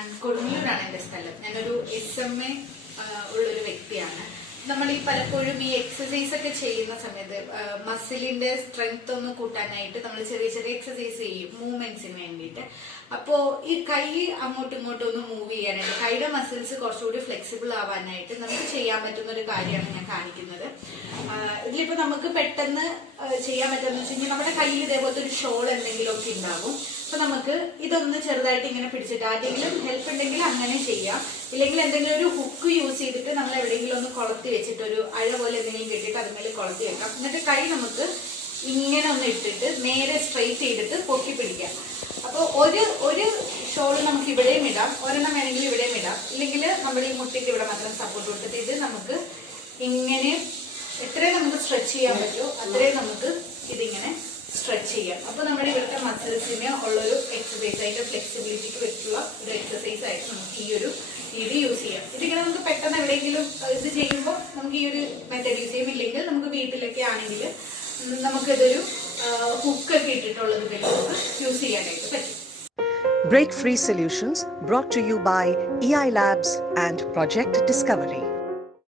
ഞാൻ കൊടുങ്ങല്ലൂരാണ് എൻ്റെ സ്ഥലം. ഞാനൊരു SMA ഉള്ളൊരു വ്യക്തിയാണ്. നമ്മൾ ഈ പലപ്പോഴും ഈ എക്സസൈസ് ഒക്കെ ചെയ്യുന്ന സമയത്ത് മസിലിന്റെ സ്ട്രെങ്ത് ഒന്ന് കൂട്ടാനായിട്ട് നമ്മൾ ചെറിയ ചെറിയ എക്സസൈസ് ചെയ്യും മൂവ്മെന്റ്സിന് വേണ്ടിയിട്ട്. അപ്പോ ഈ കൈ അങ്ങോട്ടും ഇങ്ങോട്ടും ഒന്ന് മൂവ് ചെയ്യാനായിട്ട് കൈയുടെ മസിൽസ് കുറച്ചുകൂടി ഫ്ലെക്സിബിൾ ആവാനായിട്ട് നമുക്ക് ചെയ്യാൻ പറ്റുന്ന ഒരു കാര്യമാണ് ഞാൻ കാണിക്കുന്നത്. ഇതിലിപ്പോ നമുക്ക് പെട്ടെന്ന് ചെയ്യാൻ പറ്റുന്ന വെച്ച് കഴിഞ്ഞാൽ നമ്മുടെ കയ്യിൽ ഇതേപോലത്തെ ഒരു ഷോൾ എന്തെങ്കിലും ഒക്കെ ഉണ്ടാവും. അപ്പൊ നമുക്ക് ഇതൊന്ന് ചെറുതായിട്ട് ഇങ്ങനെ പിടിച്ചിട്ട് ആരെങ്കിലും ഹെൽപ്പ് ഉണ്ടെങ്കിൽ അങ്ങനെ ചെയ്യാം. ഇല്ലെങ്കിൽ എന്തെങ്കിലും ഒരു ഹുക്ക് യൂസ് ചെയ്തിട്ട് നമ്മൾ എവിടെയെങ്കിലും ഒന്ന് കൊളത്തി വെച്ചിട്ട് ഒരു അഴ പോലെ എന്തെങ്കിലും കെട്ടിയിട്ട് അതിന്മേൽ കൊളത്തി വെക്കാം. എന്നിട്ട് കൈ നമുക്ക് ഇങ്ങനെ ഒന്ന് ഇട്ടിട്ട് നേരെ സ്ട്രെയിറ്റ് ചെയ്തിട്ട് പൊക്കി പിടിക്കാം. അപ്പോൾ ഒരു ഷോള് നമുക്ക് ഇവിടെയും ഇടാം, ഒരെണ്ണം വേണമെങ്കിൽ ഇവിടെയും ഇടാം. ഇല്ലെങ്കിൽ നമ്മുടെ ഈ മുട്ടിക്ക് ഇവിടെ മാത്രം സപ്പോർട്ട് കൊടുത്തിട്ട് നമുക്ക് ഇങ്ങനെ എത്രയും നമുക്ക് സ്ട്രെച്ച് ചെയ്യാൻ പറ്റുമോ അത്രയും നമുക്ക് ഇതിങ്ങനെ സ്ട്രെച്ച് ചെയ്യാം. അപ്പോൾ നമ്മുടെ ഇവിടുത്തെ മസിൽസിന് ഉള്ളൊരു എക്സസൈസ് ആയിട്ട് ഫ്ലെക്സിബിലിറ്റിക്ക് പറ്റുള്ള ഒരു എക്സസൈസ് ആയിട്ട് നമുക്ക് ഈ ഒരു രീതി യൂസ് ചെയ്യാം. ഇതിങ്ങനെ നമുക്ക് പെട്ടെന്ന് എവിടെയെങ്കിലും ഇത് ചെയ്യുമ്പോൾ നമുക്ക് ഈ ഒരു മെത്തേഡ് യൂസ് ചെയ്യും. ഇല്ലെങ്കിൽ നമുക്ക് വീട്ടിലൊക്കെ ആണെങ്കിൽ നമുക്കിതൊരു ഹുക്കൊക്കെ ഇട്ടിട്ടുള്ളത് നമുക്ക് യൂസ് ചെയ്യാനായിട്ട് പറ്റും. Break Free Solutions brought to you by EI Labs and Project Discovery.